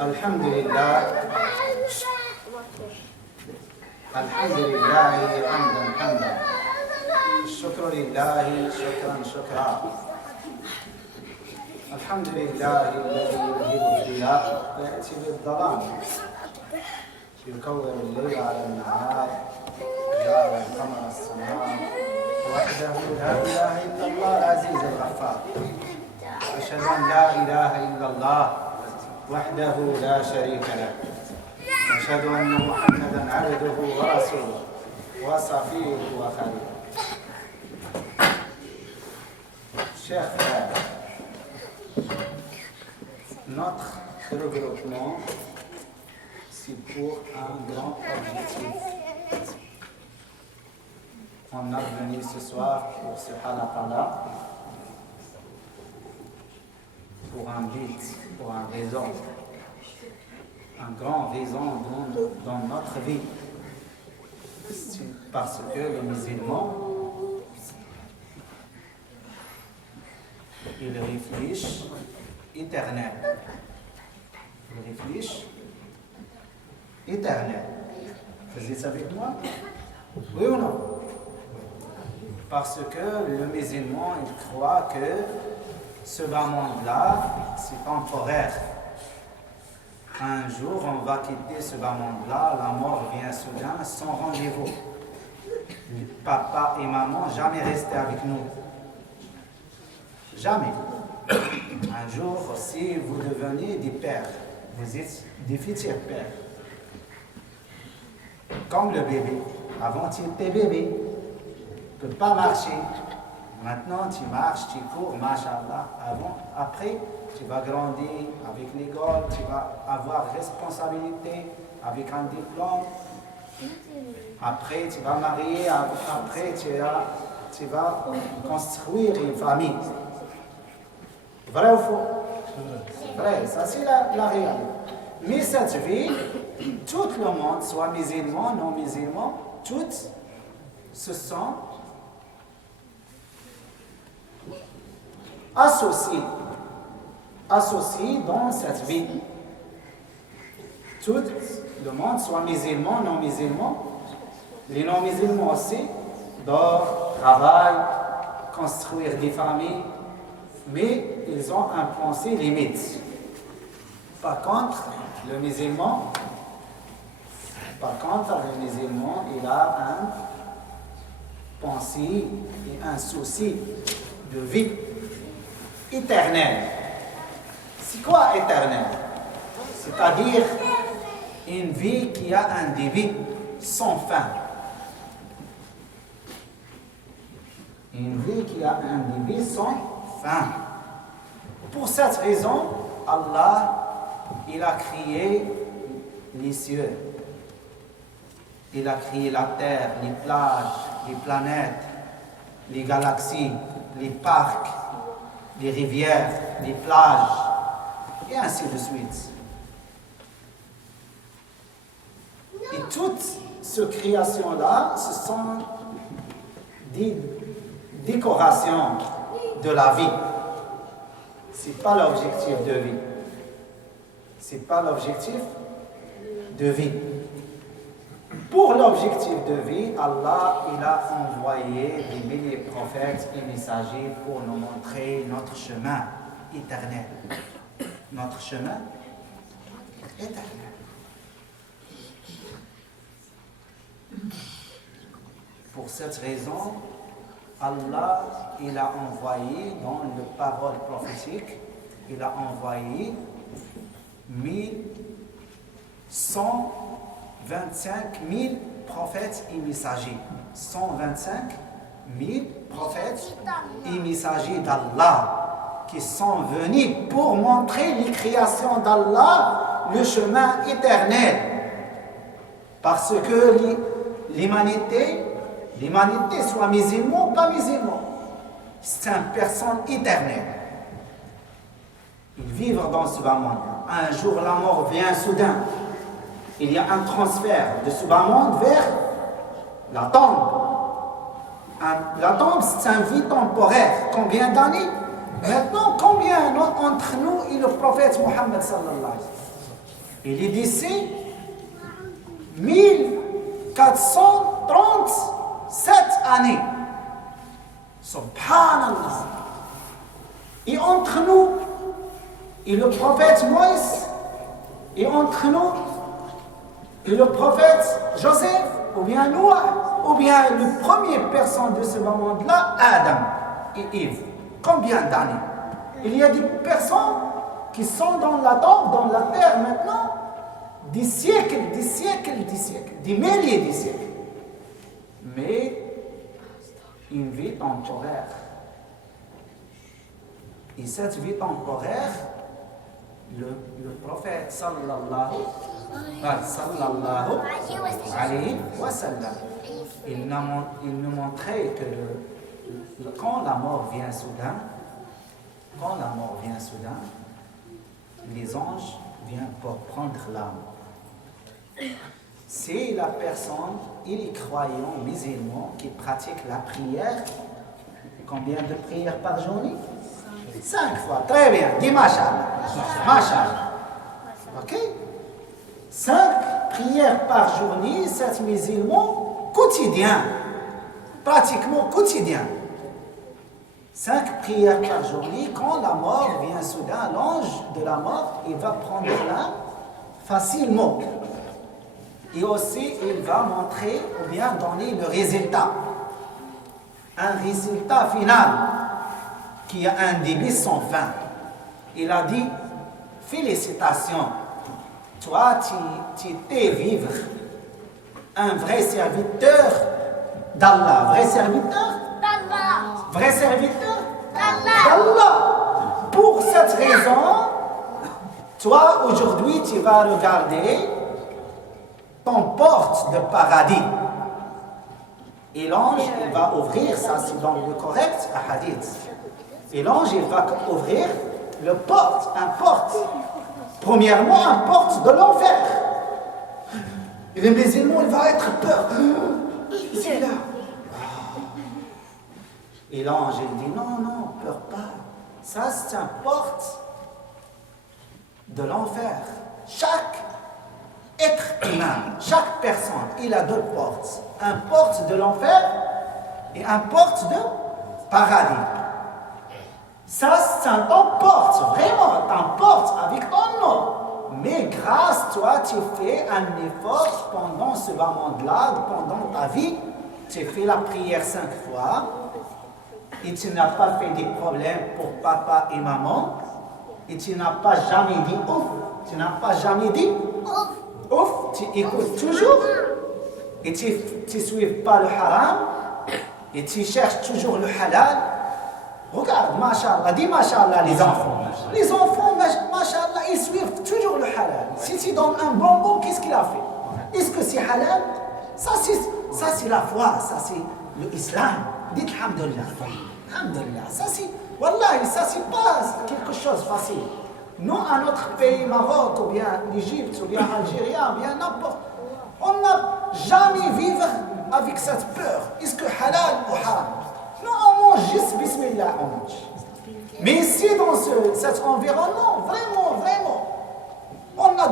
الحمد لله الحمد لله حمدا حمدا الشكر لله شكرا شكرا الحمد لله الذي يذهب الضياء ويأتي بالظلام يكور الليل على النهار جعل القمر السماء وحده لا إله إلا الله العزيز الغفار أشهد أن لا إله إلا الله وحده لا شريك له أشهد أن محمدا عبده ورسوله وصفيه وخليله. Chers frères, notre regroupement, c'est pour un grand objectif. On est venu ce soir pour ce halaqah-là, pour un but, pour un raison, un grand raison dans notre vie. Parce que le musulman, il réfléchit éternel. Il réfléchit éternel. Vous êtes avec moi? Oui ou non? Parce que le musulman, il croit que ce bas monde-là, c'est temporaire. Un jour, on va quitter ce bas monde-là, la mort vient soudain, sans rendez-vous. Papa et maman, jamais restés avec nous. Jamais. Un jour aussi, vous devenez des pères. Vous êtes des futurs pères. Comme le bébé. Avant, tu étais bébé. Tu ne peux pas marcher. Maintenant, tu marches, tu cours, machallah. Après, tu vas grandir avec l'école, tu vas avoir responsabilité avec un diplôme. Après, tu vas marier, après, tu vas construire une famille. Vrai ou faux? Vrai, ça c'est la réalité. Mais cette vie, tout le monde, soit musulman, non musulman, tous se sont associés dans cette vie. Tout le monde, soit musulman, non musulman, les non musulmans aussi, dorment, travaillent, construire des familles, mais ils ont un pensée limite. Par contre, le musulman, il a un pensée et un souci de vie éternelle. C'est quoi éternel? C'est-à-dire une vie qui a un début sans fin. Une vie qui a un début sans fin. Pour cette raison, Allah, il a créé les cieux. Il a créé la terre, les plages, les planètes, les galaxies, les parcs, les rivières, les plages, et ainsi de suite. Et toute cette création-là, ce sont des décorations de la vie. Ce n'est pas l'objectif de vie. Ce n'est pas l'objectif de vie. Pour l'objectif de vie, Allah, il a envoyé des milliers de prophètes et messagers pour nous montrer notre chemin éternel. Notre chemin éternel. Pour cette raison, Allah, il a envoyé dans les paroles prophétiques, il a envoyé 125 000 prophètes et messagers. 125 000 prophètes et messagers d'Allah qui sont venus pour montrer les créations d'Allah, le chemin éternel. Parce que l'humanité, soit musulman ou pas musulman, c'est une personne éternelle. Ils vivent dans ce bas monde. Un jour, la mort vient soudain. Il y a un transfert de ce bas monde vers la tombe. La tombe, c'est une vie temporaire. Combien d'années? Maintenant, combien entre nous et le prophète Mohammed sallallahu alayhi wa sallam. Il est d'ici 1437 années. Subhanallah. Et entre nous, et le prophète Moïse, et entre nous, et le prophète Joseph, ou bien Noah, ou bien la première personne de ce moment-là, Adam et Ève. Combien d'années? Il y a des personnes qui sont dans la tombe, dans la terre maintenant, des siècles, des milliers de siècles. Mais une vie temporaire. Et cette vie temporaire, le prophète sallallahu alayhi wa sallam, il nous montrait que quand la mort vient soudain, les anges viennent pour prendre l'âme. C'est la personne, il est croyant musulman qui pratique la prière. Combien de prières par journée? 5 fois. Très bien. Dis Masha'Allah. Masha'Allah. Ok? 5 prières par journée, 7 musulmans quotidiens. Pratiquement quotidiens. 5 prières par journée. Quand la mort vient soudain, l'ange de la mort, il va prendre l'âme facilement. Et aussi, il va montrer ou bien donner le résultat. Un résultat final qui a un débit sans fin. Il a dit, félicitations, toi tu étais vivre, un vrai serviteur d'Allah. Vrai serviteur d'Allah. Pour cette raison, toi aujourd'hui tu vas regarder ton porte de paradis. Et l'ange, il va ouvrir, ça c'est donc le correct hadith. Et l'ange, il va ouvrir un porte. Premièrement, un porte de l'enfer. Et le musulman, il va être peur. C'est là. Et l'ange, il dit, non, peur pas. Ça, c'est un porte de l'enfer. Chaque être humain, chaque personne, il a 2 portes. Un porte de l'enfer et un porte de paradis. Ça, ça t'emporte, vraiment, t'emporte avec ton nom. Mais grâce, toi, tu fais un effort pendant ce moment-là, pendant ta vie. Tu fais la prière 5 fois et tu n'as pas fait des problèmes pour papa et maman. Et tu n'as pas jamais dit ouf. Tu n'as pas jamais dit ouf. Tu écoutes toujours et tu ne suis pas le haram et tu cherches toujours le halal. Regarde, Masha'Allah, dis Masha'Allah les enfants. Les enfants, Masha'Allah, ils suivent toujours le halal. Si tu donnes un bonbon, qu'est-ce qu'il a fait? Est-ce que c'est halal? Ça c'est la foi, ça c'est l'islam. Dites Alhamdulillah. Alhamdulillah. Ça c'est pas quelque chose de facile. Nous, à notre pays, Maroc, ou bien l'Égypte, ou bien l'Algérie, ou bien n'importe, on n'a jamais vécu avec cette peur. Est-ce que halal ou haram? Non, on mange juste bismillah, on mange. Mais ici, dans cet environnement, vraiment, on a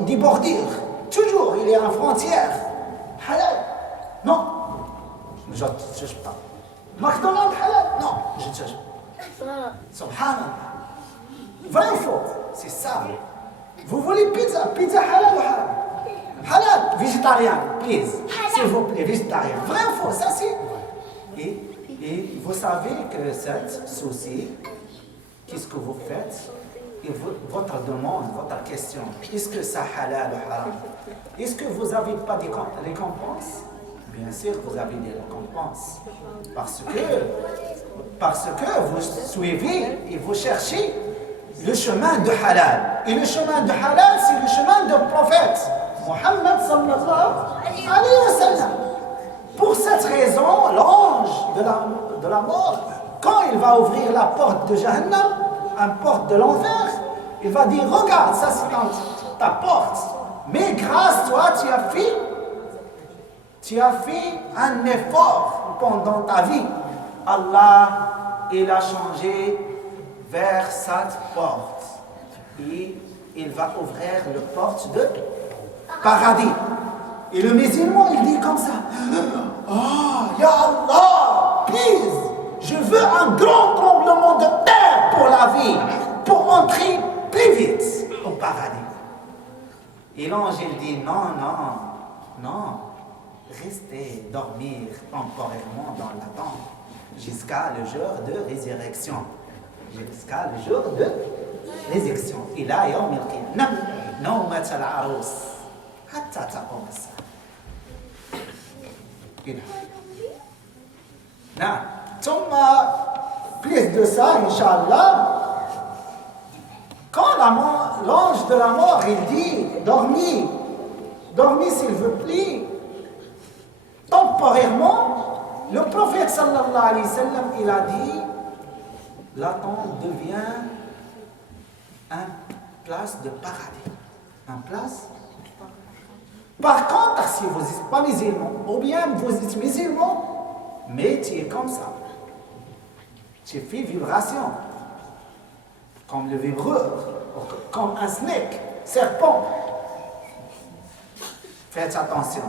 des bordures. Toujours, il y a une frontière. Halal? Non, je ne touche pas. McDonald's halal? Non, je ne touche pas. Subhanallah. Vrai ou faux? C'est ça. Vous voulez pizza halal ou haram? Halal, végétarien, please. S'il vous plaît, végétarien. Vrai ou faux? Ça c'est. Et vous savez que cette souci, qu'est-ce que vous faites? Et votre demande, votre question, est-ce que ça halal ou haram? Est-ce que vous n'avez pas des récompenses? Bien sûr, vous avez des récompenses. Parce que vous suivez et vous cherchez le chemin de halal. Et le chemin de halal, c'est le chemin du prophète Mohammed sallallahu alayhi wa sallam. Pour cette raison, l'ange de la mort, quand il va ouvrir la porte de Jahannam, une porte de l'enfer, il va dire, regarde, ça c'est ta porte. Mais grâce à toi, tu as fait un effort pendant ta vie. Allah, il a changé vers cette porte. et il va ouvrir le porte de paradis. Et le musulman, il dit comme ça, oh, Ya Allah, please, je veux un grand tremblement de terre pour la vie, pour entrer plus vite au paradis. Et l'ange, il dit, non, restez dormir temporairement dans la tombe jusqu'à le jour de résurrection. Jusqu'à le jour de résurrection. إلى يوم القيامة نومة العروس حتى تقوم الساعة. ثم plus de ça, Inch'Allah, quand l'ange de la mort, il dit, dormis s'il vous plaît, temporairement, le prophète sallallahu alayhi wa sallam, il a dit, la tombe devient une place de paradis. Une place. Par contre, si vous n'êtes pas musulman, ou bien vous êtes musulman, mais tu es comme ça. Tu fais vibration. Comme le vibreur, comme un snake, serpent. Faites attention.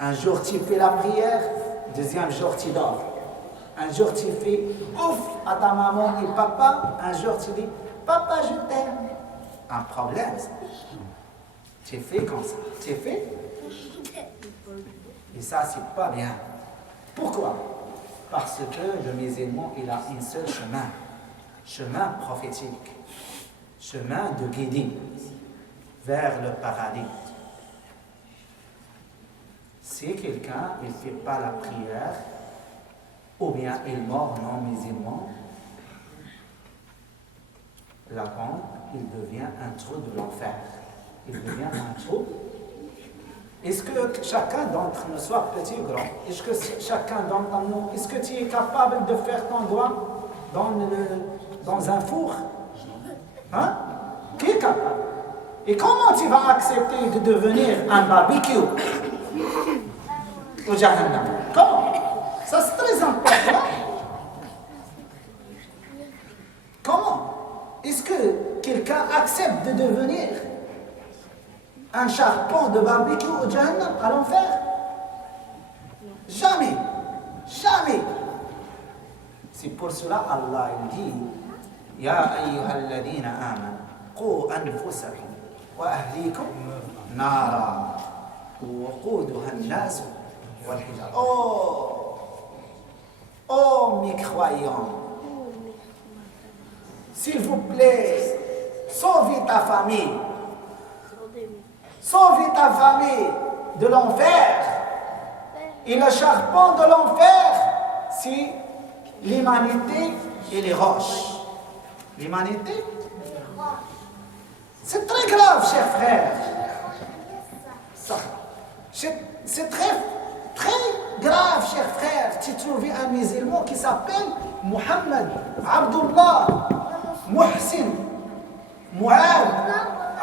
Un jour tu fais la prière, deuxième jour tu dors. Un jour tu fais ouf à ta maman et papa, un jour tu dis papa je t'aime. Un problème ça. Tu fais comme ça. Tu fais. Et ça c'est pas bien. Pourquoi? Parce que le musulman il a un seul chemin prophétique, chemin de guiding vers le paradis. Si quelqu'un ne fait pas la prière, ou bien il meurt non musulman, la tombe, il devient un trou de l'enfer. Il devient un trou. Est-ce que chacun d'entre nous, soit petit ou grand, est-ce que chacun d'entre nous, est-ce que tu es capable de faire ton doigt dans un four? Hein? Qui est capable? Et comment tu vas accepter de devenir un barbecue au Jahannam? Comment? Ça c'est très important. Comment? Est-ce que quelqu'un accepte de devenir un charbon de barbecue au Jahannam, à l'enfer? Jamais. Jamais. C'est pour cela Allah il dit Ya ayyuhalladhina amanu qu anfusakum wa ahlikum nara waquduha an-nas wal hijara. Oh mes croyants, s'il vous plaît, sauvez ta famille. Sauvez ta famille de l'enfer. Et le charbon de l'enfer, c'est l'humanité et les roches. L'humanité, c'est très grave, chers frères. C'est très, très grave, chers frères. Tu trouves un musulman qui s'appelle Muhammad, Abdullah, Muhsin, Mu'ad,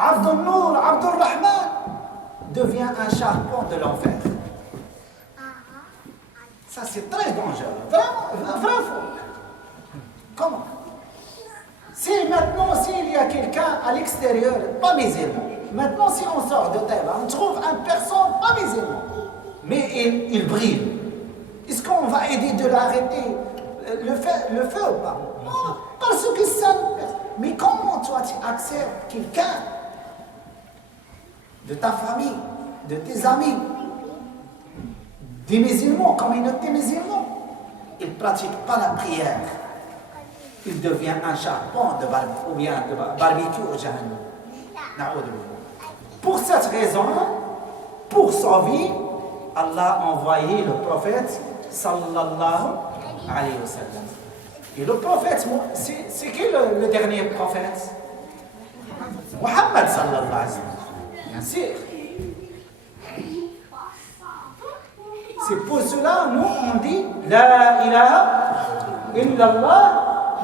Abdul Nour, Abdul Rahman, devient un charbon de l'enfer. Ça, c'est très dangereux. Vraiment faux. Comment? Si maintenant, s'il y a quelqu'un à l'extérieur, pas musulman, maintenant, si on sort de Taïwan, on trouve une personne pas musulman, mais il brille. Est-ce qu'on va aider de l'arrêter le feu ou pas? Non, parce que ça. Mais comment toi, tu acceptes quelqu'un de ta famille, de tes amis, des musulmans, communauté musulmane, il ne pratique pas la prière. Il devient un charbon ou bien de barbecue au Jahannam. Pour cette raison, pour sauver, Allah a envoyé le prophète sallallahu alayhi wa sallam. Et le prophète, c'est qui le dernier prophète? Muhammad sallallahu alayhi wa sallam. Bien sûr. C'est pour cela, nous, on dit La ilaha illallah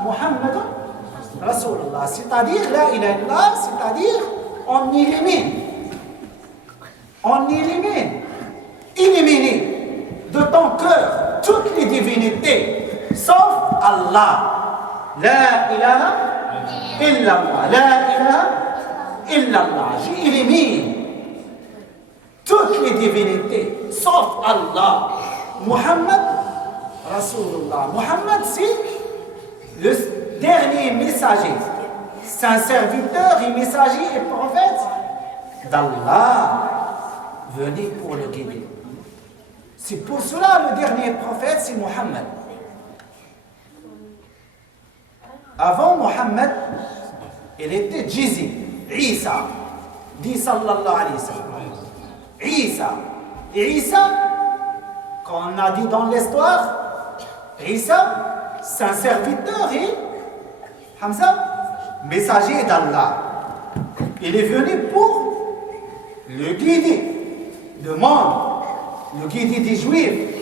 Muhammadun Rasulullah. C'est-à-dire, La ilaha illallah, c'est-à-dire, on élimine de ton cœur toutes les divinités, sauf Allah. La ilaha illallah. La ilaha illallah. J'élimine toutes les divinités, sauf Allah. Muhammad, Rasulullah. Muhammad, c'est le dernier messager. C'est un serviteur et messager et prophète d'Allah, venu pour le guider. C'est pour cela le dernier prophète, c'est Muhammad. Avant Muhammad, il était Jésus, Isa, dit sallallahu alayhi wa sallam. Isa. Et Isa, quand on a dit dans l'histoire, Isa, c'est un serviteur et Hamza, messager d'Allah. Il est venu pour le guider, le monde, le guider des Juifs,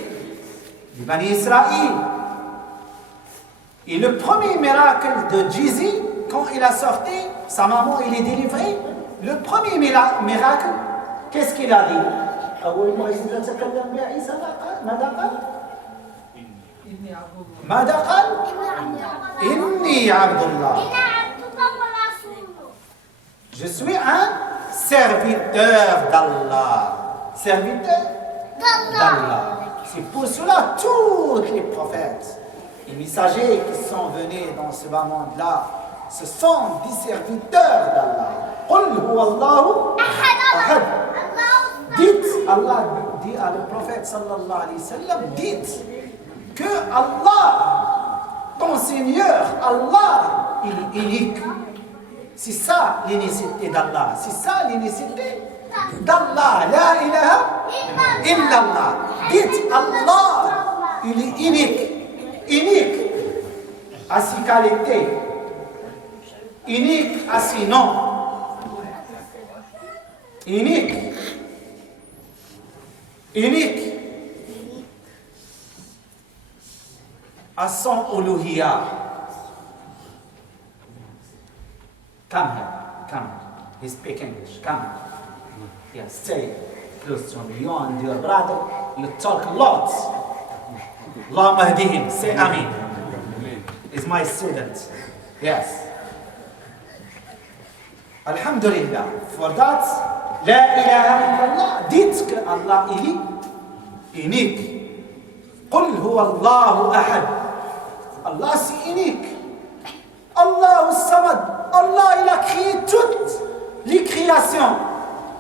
du Bani Israël. Et le premier miracle de Jésus, quand il a sorti, sa maman, il est délivré, le premier miracle, qu'est-ce qu'il a dit? ماذا قال؟ إني عبد الله. Je suis un serviteur d'Allah. Serviteur d'Allah. C'est pour cela tous les prophètes, les messagers qui sont venus dans ce bas monde-là, ce sont des serviteurs d'Allah. قل هو الله أحد. Dites, Allah dit à le prophète sallallahu alayhi wa sallam, dites que Allah, ton Seigneur, Allah, il est unique. C'est ça l'unicité d'Allah. C'est ça l'unicité d'Allah. La ilaha illallah. Dites Allah, il est unique. Unique à ses qualités. Unique à ses noms. Unique. Unique à son uluhiyya. Come here, come. He speak English. Come. Yes, stay close to me. You and your brother, you talk a lot. Allah mahdihim. Say Amin. He's my student. Yes. Alhamdulillah. For that, La ilaha illallah. Dites que Allah est unique. قل هو الله أحد. Allah c'est unique. Allah Samad. Allah il a créé toutes les créations.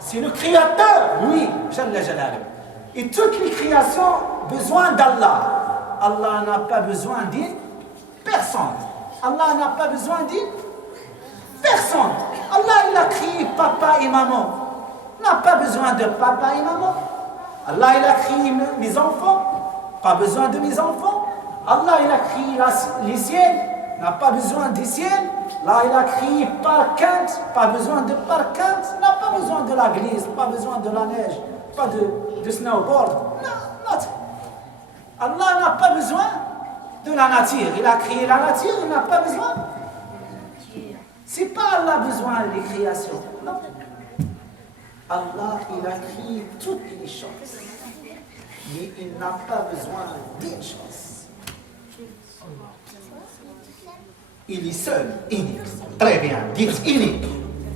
C'est le créateur, lui, Jalla Jalaluh. Et toutes les créations ont besoin d'Allah. Allah n'a pas besoin de personne. Allah n'a pas besoin de personne. Allah il a créé papa et maman. N'a pas besoin de papa et maman. Allah il a créé mes enfants. Pas besoin de mes enfants. Allah il a créé les ciels. N'a pas besoin des ciels. Là il a créé parquinte. Pas besoin de parquinte. N'a pas besoin de la glisse. Pas besoin de la neige. Pas de snowboard. Non. Allah n'a pas besoin de la nature. Il a créé la nature. Il n'a pas besoin. C'est pas Allah besoin des créations. Non. Allah, il a créé toutes les choses, mais il n'a pas besoin d'une chose. Il est seul, unique. Très bien, dites unique.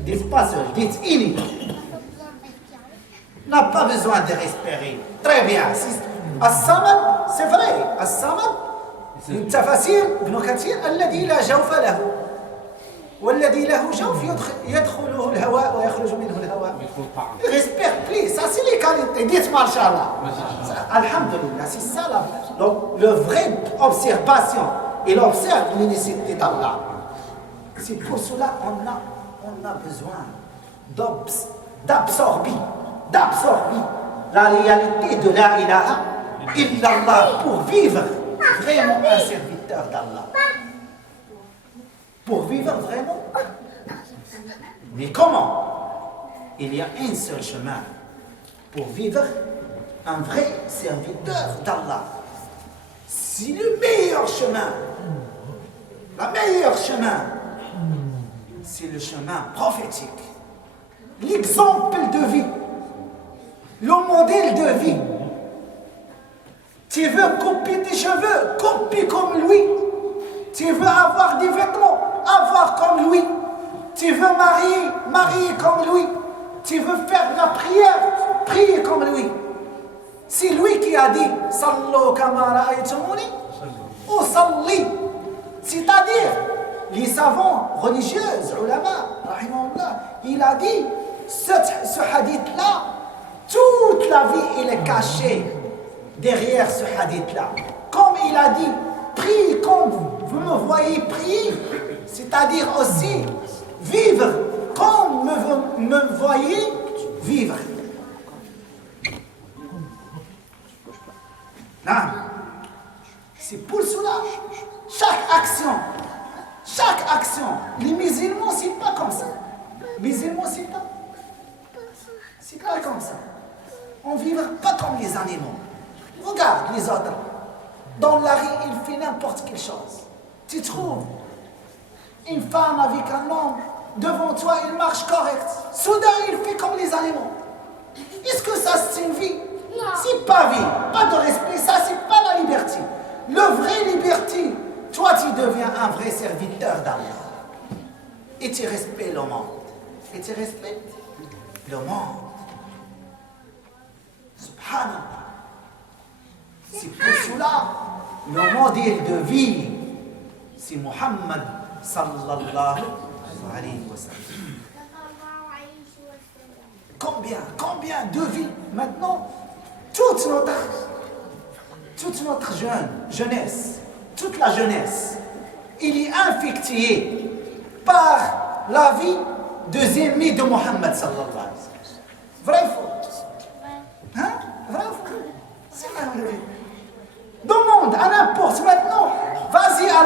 Dites pas seul, dites unique. N'a pas besoin de respirer. Très bien. As-Samad, c'est vrai. As-Samad, من تفاسير ابن كثير الذي لا جوف له. والذي له جوف يدخله الهواء ويخرج منه الهواء. Respire, please. Ça c'est les qualités. Dites Masha'Allah. Alhamdulillah, c'est ça là. Donc, le vrai observation, il observe l'unicité d'Allah. C'est pour cela qu'on a besoin d'absorber la réalité de la ilaha illallah pour vivre vraiment un serviteur d'Allah. Pour vivre vraiment. Mais comment? Il y a un seul chemin pour vivre un vrai serviteur d'Allah. C'est le meilleur chemin. Le meilleur chemin, c'est le chemin prophétique. L'exemple de vie. Le modèle de vie. Tu veux couper tes cheveux, couper comme lui. Tu veux avoir des vêtements, avoir comme lui. Tu veux marier comme lui. Tu veux faire la prière, prier comme lui. C'est lui qui a dit Sallu kama ra'aytumuni ou salli. C'est-à-dire, les savants religieux, ulama, rahimahullah, il a dit ce hadith-là, toute la vie il est caché derrière ce hadith-là. Comme il a dit, prie comme vous me voyez prier, c'est-à-dire aussi vivre comme vous me voyez vivre. Non. C'est pour cela, chaque action, les musulmans, c'est pas comme ça. Les musulmans, c'est pas comme ça. On ne vivra pas comme les animaux. Regarde les autres. Dans la rue, il fait n'importe quelle chose. Tu trouves une femme avec un homme devant toi, il marche correct. Soudain, il fait comme les animaux. Est-ce que ça, c'est une vie? C'est pas vie, pas de respect. Ça, c'est pas la liberté. Le vrai liberté, toi, tu deviens un vrai serviteur d'Allah. Et tu respectes le monde. Et tu respectes le monde. Subhanallah. C'est pour cela, le modèle de vie, c'est Muhammad sallallahu alayhi wa sallam. Combien de vies maintenant, toute notre jeunesse, toute la jeunesse, il est infecté par la vie des ennemis de Muhammad sallallahu alayhi wa sallam. Vrai ou faux? Hein? Vrai ou faux? C'est la vérité. Demande à n'importe maintenant, vas-y à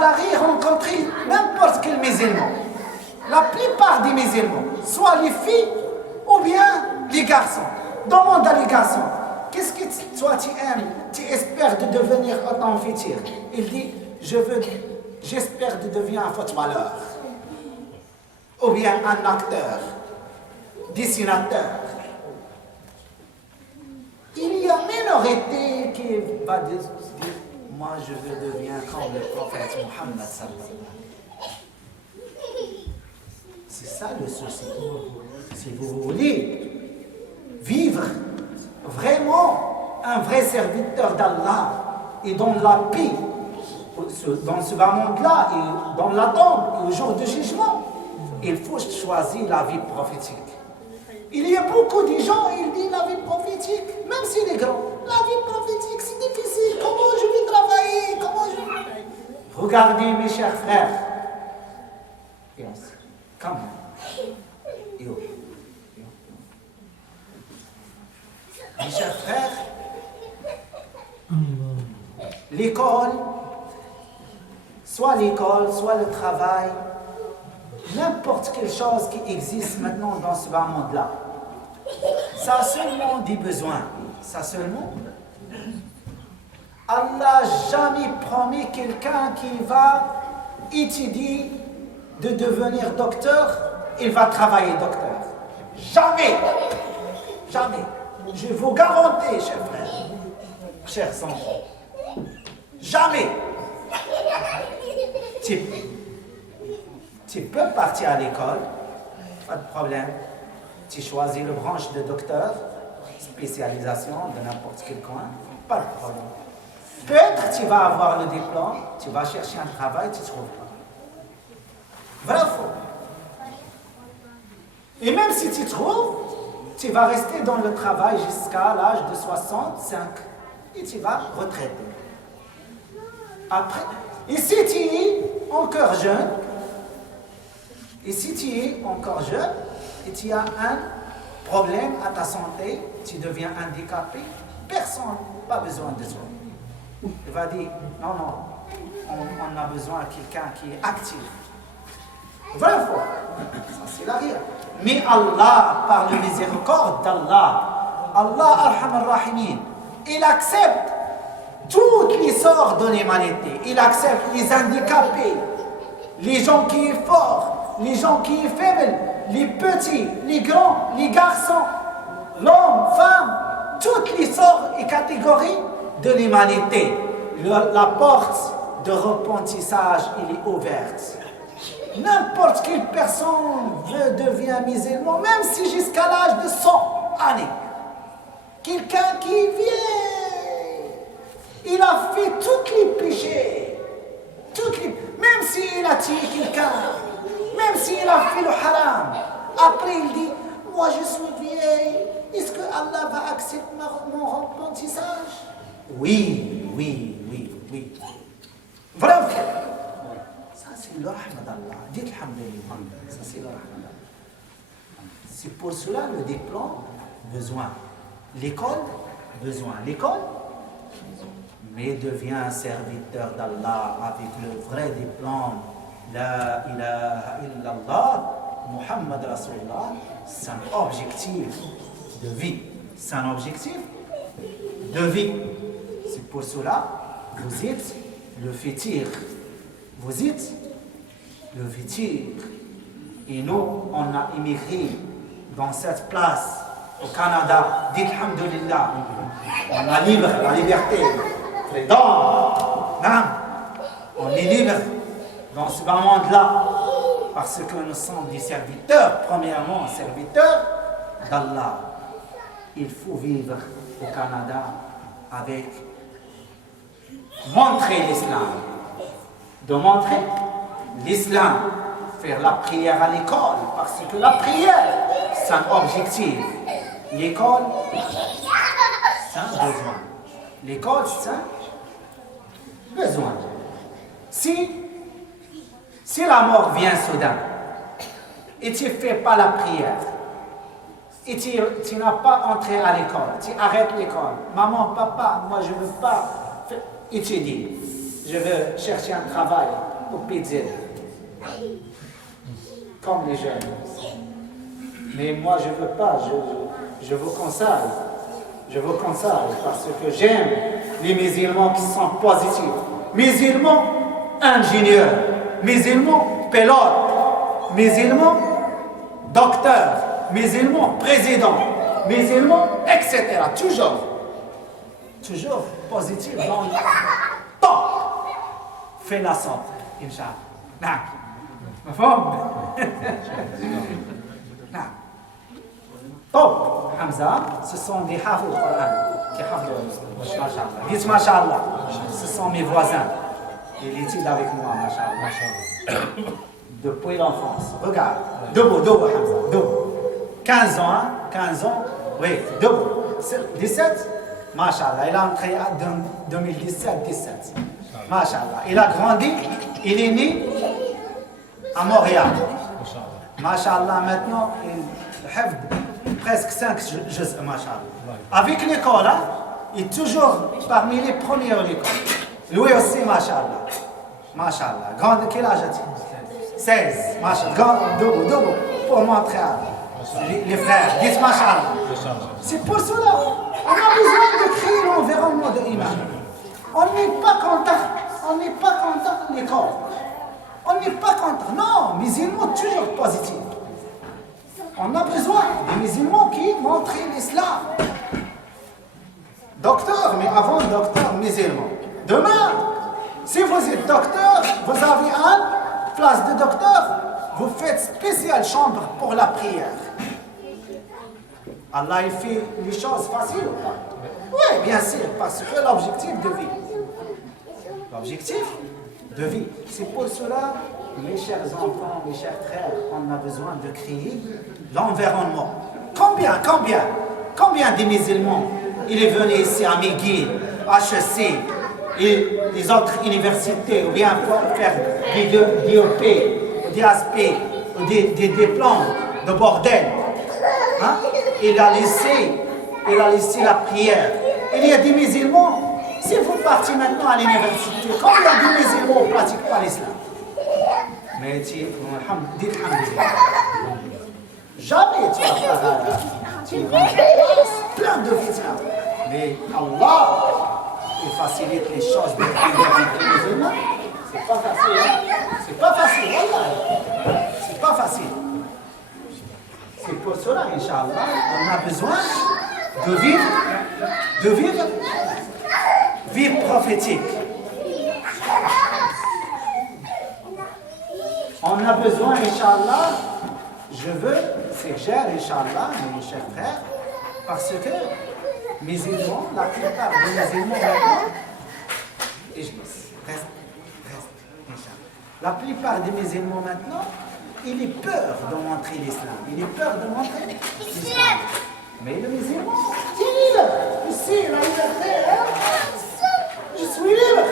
la rue, rencontrer n'importe quel musulman. La plupart des musulmans, soit les filles ou bien les garçons. Demande à les garçons, qu'est-ce que toi tu aimes, tu espères de devenir autant futur? Il dit, j'espère de devenir un footballeur, ou bien un acteur, dessinateur. Il y a une minorité qui va dire, moi je veux devenir comme le prophète Muhammad sallallahu alayhi wa sallam. C'est ça le souci. Si vous voulez vivre vraiment un vrai serviteur d'Allah et dans la paix, dans ce bas monde-là et dans la tombe et au jour du jugement, il faut choisir la vie prophétique. Il y a beaucoup de gens, ils disent la vie prophétique, même s'il est grand. La vie prophétique, c'est difficile. Comment je vais travailler? Regardez mes chers frères. Yes. Come on. Yo. Mes chers frères, l'école, soit le travail, n'importe quelle chose qui existe maintenant dans ce bas monde-là, ça a seulement des besoins. Ça seulement. Allah n'a jamais promis quelqu'un qui va étudier de devenir docteur, il va travailler docteur. Jamais. Jamais. Je vous garantis, chers frères, chers enfants. Jamais. Tu peux partir à l'école, pas de problème. Tu choisis le branche de docteur, spécialisation de n'importe quel coin, pas de problème. Peut-être tu vas avoir le diplôme, tu vas chercher un travail, tu ne trouves pas. Vrai ou faux? Et même si tu trouves, tu vas rester dans le travail jusqu'à l'âge de 65 et tu vas retraiter. Après, et si tu es encore jeune, et tu as un problème à ta santé, tu deviens handicapé, personne n'a pas besoin de toi. Il va dire, non, on a besoin de quelqu'un qui est actif. Vrai ou faux? Ça c'est l'arrière. Mais Allah, par le miséricorde d'Allah, Allah Arhamar Rahimin, il accepte toutes les sortes de l'humanité. Il accepte les handicapés, les gens qui sont forts, les gens qui sont faibles, les petits, les grands, les garçons, l'homme, femme, toutes les sortes et catégories de l'humanité. La porte de repentissage, elle est ouverte. N'importe quelle personne devient musulman, même si jusqu'à l'âge de 100 années. Quelqu'un qui vient, il a fait tous les péchés, même s'il a tué quelqu'un, même s'il a fait le haram. Après il dit, moi je suis vieille, est-ce que Allah va accepter mon repentissage? Oui. Vraiment. Ça c'est le rahma d'Allah. Dites alhamdulillah. Ça c'est le rahma d'Allah. C'est pour cela le diplôme, besoin. L'école, besoin. L'école, mais devient serviteur d'Allah avec le vrai diplôme. La ilaha illallah, Muhammad Rasulullah, c'est un objectif de vie. C'est un objectif de vie. C'est pour cela, vous êtes le futur. Vous êtes le futur. Et nous, on a immigré dans cette place au Canada. Dites alhamdulillah. On a libre, la liberté. On est libre dans ce bas monde-là. Parce que nous sommes des serviteurs, premièrement, serviteurs d'Allah. Il faut vivre au Canada avec montrer l'islam. De montrer l'islam. Faire la prière à l'école. Parce que la prière, c'est un objectif. L'école, c'est un besoin. L'école, c'est un besoin. Si la mort vient soudain, et tu ne fais pas la prière, et tu n'as pas entré à l'école, tu arrêtes l'école, maman, papa, moi je ne veux pas étudier, je veux chercher un travail au pizza, comme les jeunes. Mais moi je ne veux pas, je vous conseille, parce que j'aime les musulmans qui sont positifs, musulmans ingénieurs, musulmans pilotes, musulmans docteurs, musulmans présidents, musulmans, etc. Toujours positif dans le top. Fais la sorte, Inch'Allah. Top, Hamza, ce sont des hafs au Coran, qui hafs. Dites Masha'Allah, ce sont mes voisins. Ils étudient avec moi, Masha'Allah. Depuis l'enfance. Regarde, debout, Hamza, debout. 15 ans, oui, debout. 17, Masha'Allah, il a entré en 2017. Masha'Allah, il a grandi, il est né à Montréal. Masha'Allah, maintenant, il a presque 5 jeux, Masha'Allah. Avec l'école, hein, il est toujours parmi les premiers à l'école. Lui aussi, Masha'Allah. Grande, quel âge a-t-il? 16, Masha'Allah. Debout, pour montrer à les frères. Dites Masha'Allah. C'est pour cela. On a besoin de créer l'environnement de l'imam. On n'est pas content de l'école. On n'est pas content. Non, musulmans toujours positifs. On a besoin des musulmans qui montrent l'islam. Docteur, mais avant docteur musulman. Demain, si vous êtes docteur, vous avez une place de docteur, vous faites spéciale chambre pour la prière. Allah, il fait les choses faciles ou pas? Oui, bien sûr, parce que l'objectif de vie. L'objectif de vie. C'est pour cela, mes chers enfants, mes chers frères, on a besoin de créer l'environnement. Combien de musulmans il est venu ici à McGill, HEC, et les autres universités, ou bien pour faire des DOP, des ASP, ou des diplômes de bordel. Hein? Il a laissé la prière. Il y a des musulmans, si vous partez maintenant à l'université, combien de musulmans ne pratiquent pas l'islam? Mais dites alhamdulillah. Jamais tu vas faire plein de fitna. Mais Allah, il facilite les choses de les musulmans. C'est pas facile. C'est pas facile. C'est pas facile. C'est pour cela, Inch'Allah, on a besoin de vivre vie prophétique. On on a besoin, Inch'Allah, je veux, suggère, Inch'Allah, mes chers frères, parce que musulmans, la plupart des musulmans maintenant, et je reste, Inch'Allah. La plupart des musulmans maintenant, il est peur de montrer l'islam. Il est peur de montrer l'islam. Mais le musulman, il est libre. Ici, la liberté, je suis libre.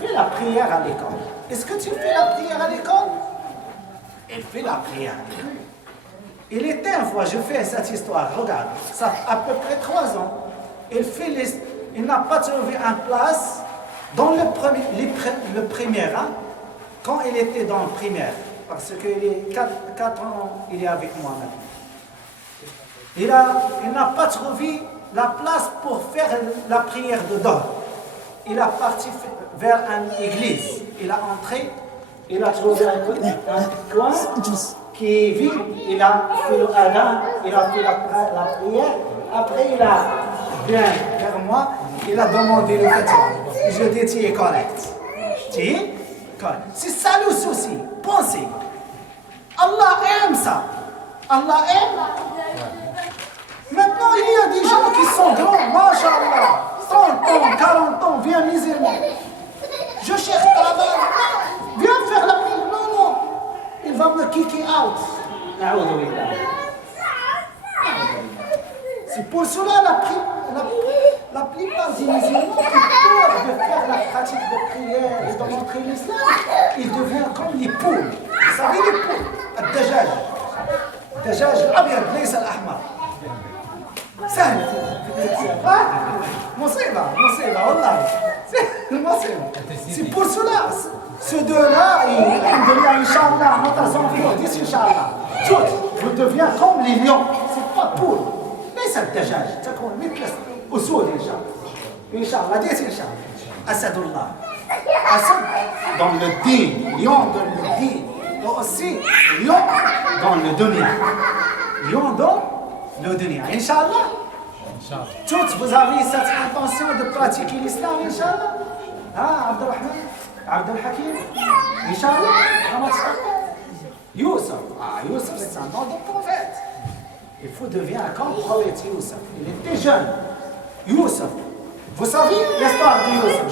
Fais la prière à l'école. Est-ce que tu fais la prière à l'école? Elle fait la prière à l'école. Il était une fois, je fais cette histoire, regarde, ça fait à peu près 3 ans. Il n'a pas trouvé une place dans le premier rang quand il était dans le primaire. Parce qu'il est 4 ans, il est avec moi maintenant. Il n'a pas trouvé la place pour faire la prière dedans. Il a parti vers une église. Il a entré, il a trouvé un coin qui est vide. Il a fait le adhan, il a fait la prière. Après, il a vient vers moi, il a demandé le fatwa. Je dis, tu es correct. Tu es correct. C'est ça le souci. Pensez. Allah aime ça. Allah aime. Maintenant, il y a des gens qui sont grands, Masha'Allah, 30 ans, 40 ans, viens musulman. Je cherche là-bas, viens faire la prière. Non, il va me kicker out. C'est pour cela la plupart des musulmans qui peur de faire la pratique de prière et de montrer l'islam, ils deviennent comme les poules. Vous savez les poules, الدجاج الأبيض ليس الأحمر. سهل. مصيبة والله. C'est pour cela. Ces deux-là, alhamdoulilah, Inch'Allah, notre enfant, dis Inch'Allah. Toutes, vous devenez comme les lions. C'est pas poule. ليس الدجاج. تكون مثل أسود إن شاء الله. إن شاء الله ديت إن شاء الله. أسد الله. أسد dans le din. Lion dans le din. Et aussi lion dans le dunya. Lion dans le dunya. Inch'Allah. Toutes, vous avez cette intention de pratiquer l'islam, Inch'Allah. Ah, Abdelrahman, Abdelhakim, Inch'Allah. Youssef. Ah, Youssef, c'est un nom de prophète. Il faut devenir comme prophète Youssef. Il était jeune. Youssef. Vous savez l'histoire de Youssef.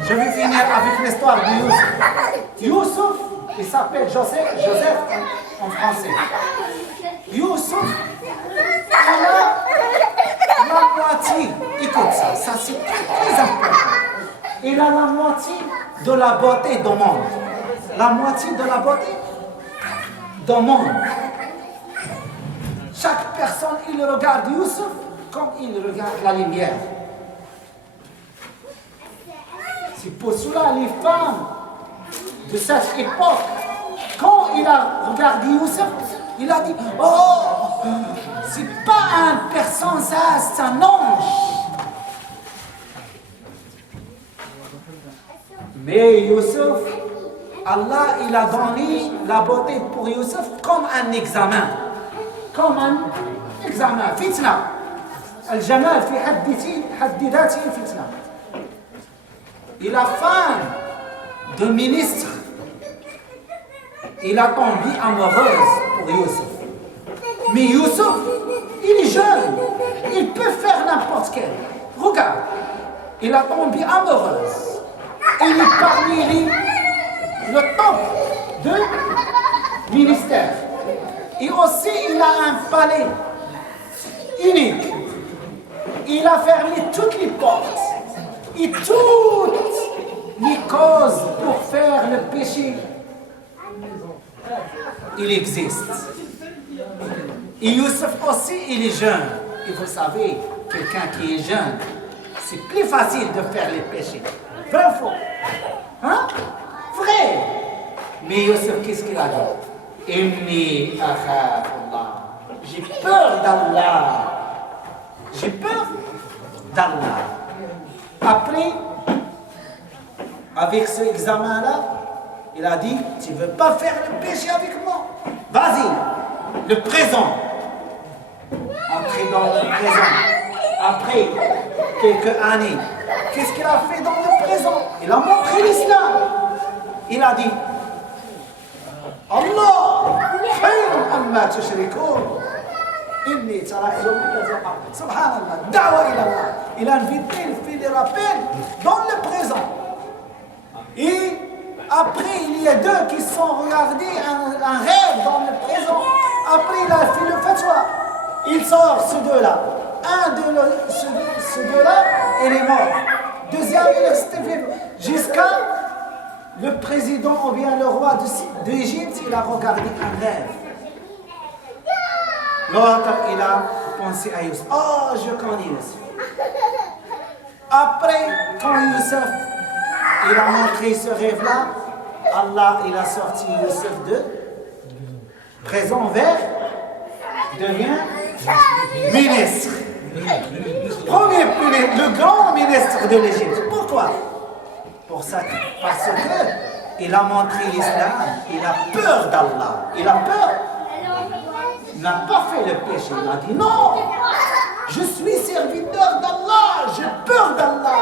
Je vais finir avec l'histoire de Youssef. Youssef, il s'appelle Joseph en français. Youssef, il a la moitié. Écoute ça c'est très important. Il a la moitié de la beauté du monde. La moitié de la beauté du monde. Chaque personne, il regarde Youssef comme il regarde la lumière. C'est pour cela les femmes de cette époque, quand il a regardé Youssef, il a dit, oh, c'est pas un personne, ça, c'est un ange. Mais Youssef, Allah, il a donné la beauté pour Youssef comme un examen. Comme un examen, fitna. الجمال في حد ذاته فتنة. Et la femme de ministre, il a tombé amoureuse pour Youssef. Mais Youssef, il est jeune, il peut faire n'importe quel. Regarde, il a tombé amoureuse. Il est parmi le top de ministère. Et aussi, il a un palais unique. Il a fermé toutes les portes et toutes les causes pour faire le péché. Il existe. Et Youssef aussi, il est jeune. Et vous savez, quelqu'un qui est jeune, c'est plus facile de faire les péchés. Vrai ou faux? Hein? Vrai. Mais Youssef, qu'est-ce qu'il a dit? Inni akhaf Allah. J'ai peur d'Allah. J'ai peur d'Allah. Après, avec ce examen-là, il a dit, tu ne veux pas faire le péché avec moi? Vas-y, le présent. Entrer dans le présent. Après quelques années, qu'est-ce qu'il a fait dans le présent? Il a montré l'islam. Il a dit, Allah خير أما تشركون إني تركت ملة سبحان الله دعوة إلى الله. Il a fait des rappels dans le présent. Et après, il y a deux qui sont regardés un rêve dans le présent. Après, il a fait le fatwa. Il sort ces deux-là. Ce deux-là, il est mort. Deuxième, il est vivant. Jusqu'à le président ou bien le roi d'Égypte, il a regardé un rêve. L'autre, il a pensé à Youssef. Oh, je connais Youssef. Après, quand Youssef, il a montré ce rêve-là, Allah, il a sorti Youssef de présent vers, devient ministre. Premier ministre, le grand ministre de l'Égypte. Pourquoi? Parce que il a montré l'islam, il a peur d'Allah. Il a peur. Il n'a pas fait le péché. Il a dit non, je suis serviteur d'Allah, j'ai peur d'Allah,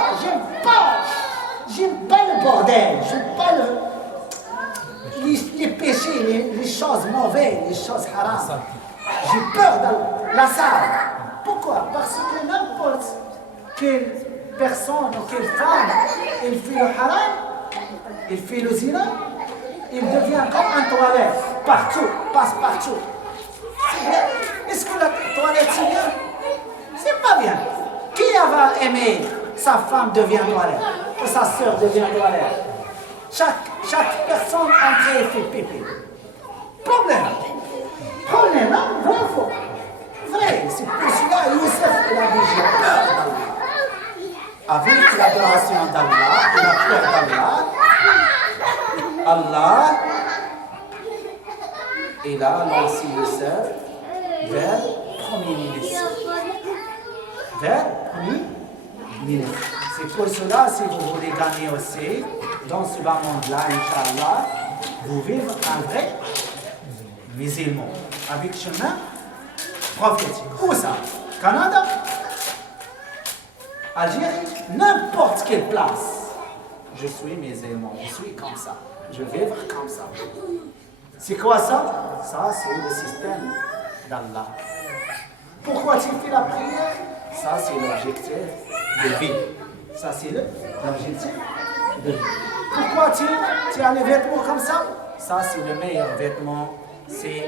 j'aime pas le bordel, j'aime pas les péchés, les choses mauvaises, les choses haram. J'ai peur d'Allah. La salle. Pourquoi? Parce que n'importe quelle personne ou quelle femme, elle fait le haram, elle fait le zina, il devient comme un toilette, partout, passe partout. C'est bien. Est-ce que la toilette c'est bien? C'est pas bien. Qui va aimer sa femme devient toilette, ou sa sœur devient toilette? Chaque personne entrée fait pipi. Problème, hein? Vrai ou faux? Vrai, c'est pour cela Youssef il a dit j'ai peur d'Allah. Avec l'adoration d'Allah, il a peur d'Allah. Allah, il a lancé Youssef vers Premier ministre. Vers Premier ministre. C'est pour cela, si vous voulez gagner aussi, dans ce bas monde-là, Inch'Allah, vous vivez un vrai musulman, avec chemin prophétique. Où ça? Canada? Algérie? N'importe quelle place. Je suis musulman, je suis comme ça. Je vais vivre comme ça. C'est quoi ça? Ça, c'est le système d'Allah. Pourquoi tu fais la prière? Ça, c'est l'objectif de vie. Ça, c'est l'objectif de vie. Pourquoi tu as les vêtements comme ça? Ça, c'est le meilleur vêtement. C'est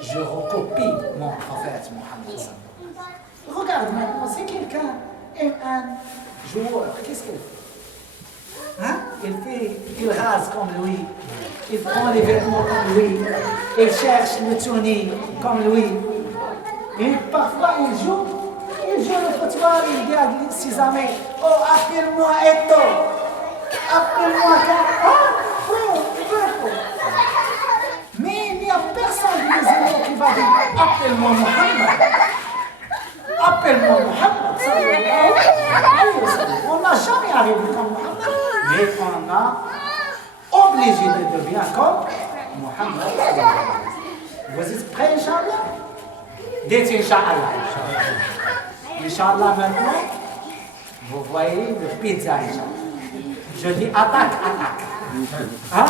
je recopie mon prophète Mohammed. Regarde maintenant, si quelqu'un aime un joueur, qu'est-ce qu'il fait? Hein? Il rase comme lui, il prend les vêtements comme lui, il cherche le tuning comme lui. Et parfois il joue le football, il dit à ses amis, oh appelle-moi Eto, appelle-moi frère. Mais il n'y a personne de musulman qui va dire appelle-moi Mohammed. Appelle-moi Mohammed. On n'a jamais arrivé comme Mohammed, mais on a obligé de devenir comme Mohammed. Vous êtes prêts, Inch'Allah? Dites Inch'Allah. Inch'Allah maintenant, vous voyez le pizza, Inch'Allah. Je dis attaque. Hein?